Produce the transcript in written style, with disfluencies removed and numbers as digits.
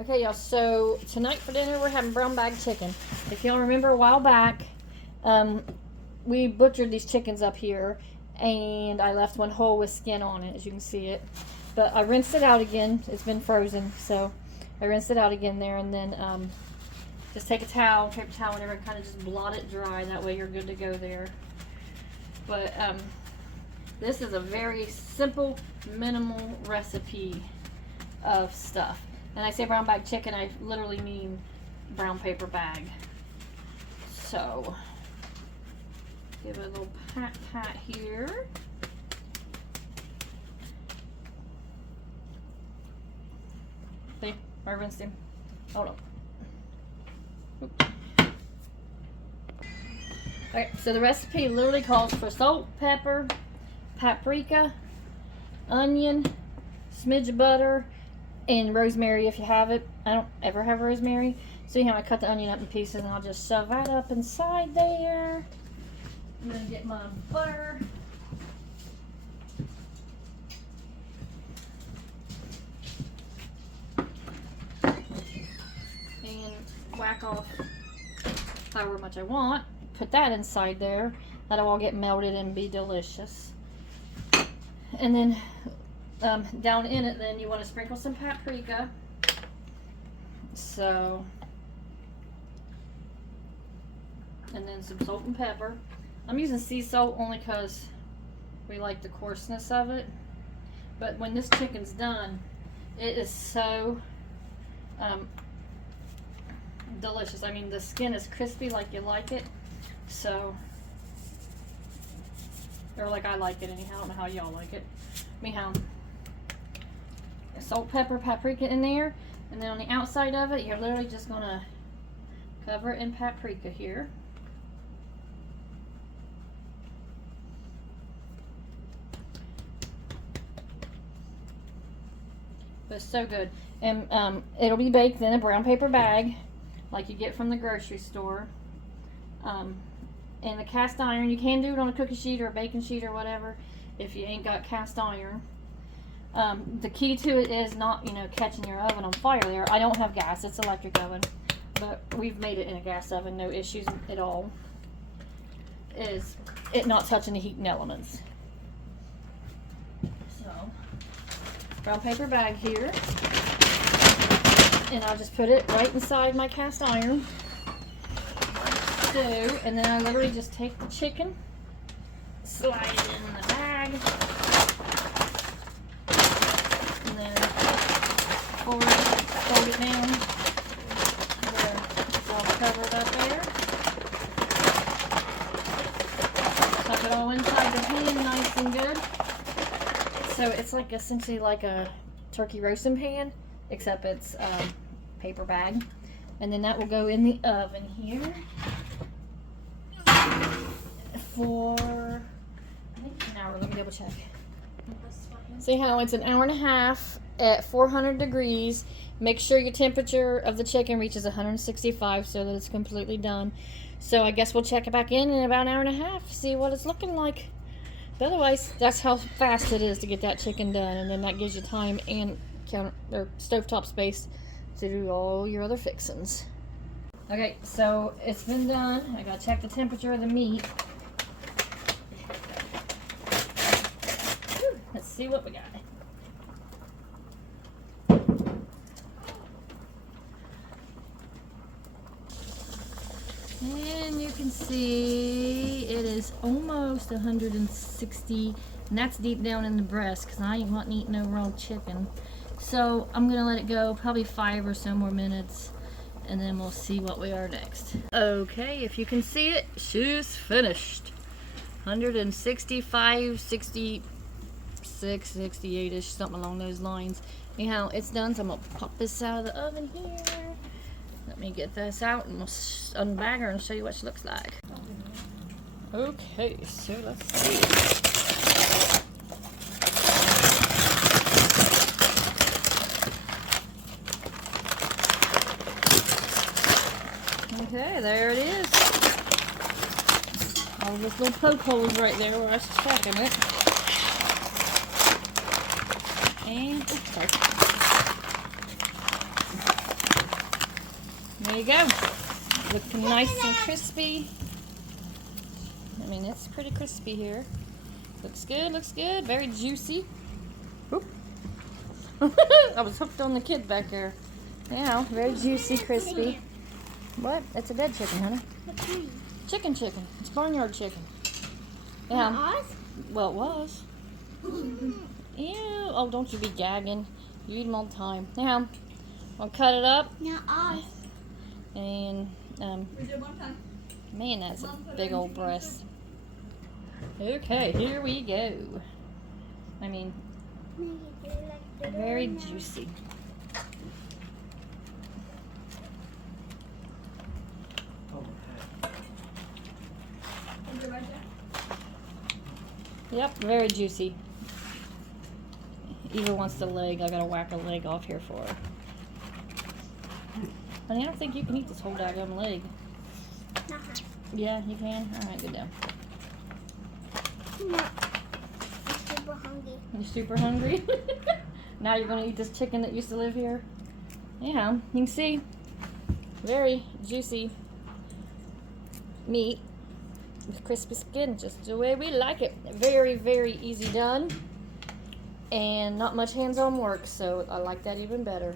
Okay, y'all, so tonight for dinner we're having brown bag chicken. If y'all remember a while back, we butchered these chickens up here, and I left one whole with skin on it, as you can see it. But I rinsed it out again. It's been frozen, so I rinsed it out again there, and then just take a towel, paper towel, whatever, and kind of just blot it dry. That way you're good to go there. But this is a very simple, minimal recipe of stuff. And I say brown bag chicken, I literally mean brown paper bag. So, give it a little pat here. See, I rinsed him. Hold on. Oops. Okay, so the recipe literally calls for salt, pepper, paprika, onion, smidge of butter, and rosemary if you have it. I don't ever have rosemary. See how I cut the onion up in pieces, and I'll just shove that up inside there. I'm gonna get my butter. And whack off however much I want. Put that inside there. That'll all get melted and be delicious. And then down in it, then you want to sprinkle some paprika. So, and then some salt and pepper. I'm using sea salt only because we like the coarseness of it. But when this chicken's done, it is so delicious. I mean, the skin is crispy like you like it. So, or like I like it anyhow. I don't know how y'all like it. Anyhow, salt, pepper, paprika in there, and then on the outside of it, you're literally just gonna cover it in paprika here. But it's so good, and it'll be baked in a brown paper bag, like you get from the grocery store. And the cast iron, you can do it on a cookie sheet or a baking sheet or whatever if you ain't got cast iron. The key to it is not, catching your oven on fire there. I don't have gas, it's electric oven, but we've made it in a gas oven, no issues at all. Is it not touching the heating elements. So, brown paper bag here, and I'll just put it right inside my cast iron. And then I literally just take the chicken, slide it in the bag, and then fold it down where it's all covered up there. Tuck it all inside the pan nice and good. So it's like essentially like a turkey roasting pan, except it's paper bag. And then that will go in the oven here for, I think, an hour. Let me double check. See how it's an hour and a half at 400 degrees. Make sure your temperature of the chicken reaches 165 so that it's completely done. So I guess we'll check it back in about an hour and a half, see what it's looking like. But otherwise, that's how fast it is to get that chicken done, and then that gives you time and stovetop space to do all your other fixings. Okay, so it's been done. I gotta check the temperature of the meat. Whew, let's see what we got. And you can see it is almost 160, and that's deep down in the breast because I ain't wanting to eat no raw chicken. So I'm gonna let it go probably 5 or so more minutes, and then we'll see what we are next. Okay, if you can see it, she's finished. 165, 66, 68-ish, something along those lines. Anyhow, it's done, so I'm gonna pop this out of the oven here. Let me get this out and we'll unbag her and show you what she looks like. Okay, so let's see. Okay, there it is. All those little poke holes right there where I was checking it. And, oops, sorry. There you go. Looking nice and crispy. I mean, it's pretty crispy here. Looks good, looks good. Very juicy. Oop. I was hooked on the kid back there. Yeah, very juicy, crispy. What? That's a dead chicken, honey. Chicken. It's barnyard chicken. Yeah. Well, it was. Ew. Oh, don't you be gagging. You eat them all the time. Now, I'll cut it up. Not us. And, man, that's a big old breast. Okay, here we go. I mean, very juicy. Yep, very juicy. Eva wants the leg. I gotta whack a leg off here for her. But I don't think you can eat this whole daggone leg. Yeah, you can? Alright, good deal. No. I'm super hungry. You super hungry? Now you're gonna eat this chicken that used to live here? Yeah, you can see. Very juicy meat with crispy skin, just the way we like it. Very, very easy done. And not much hands-on work, so I like that even better.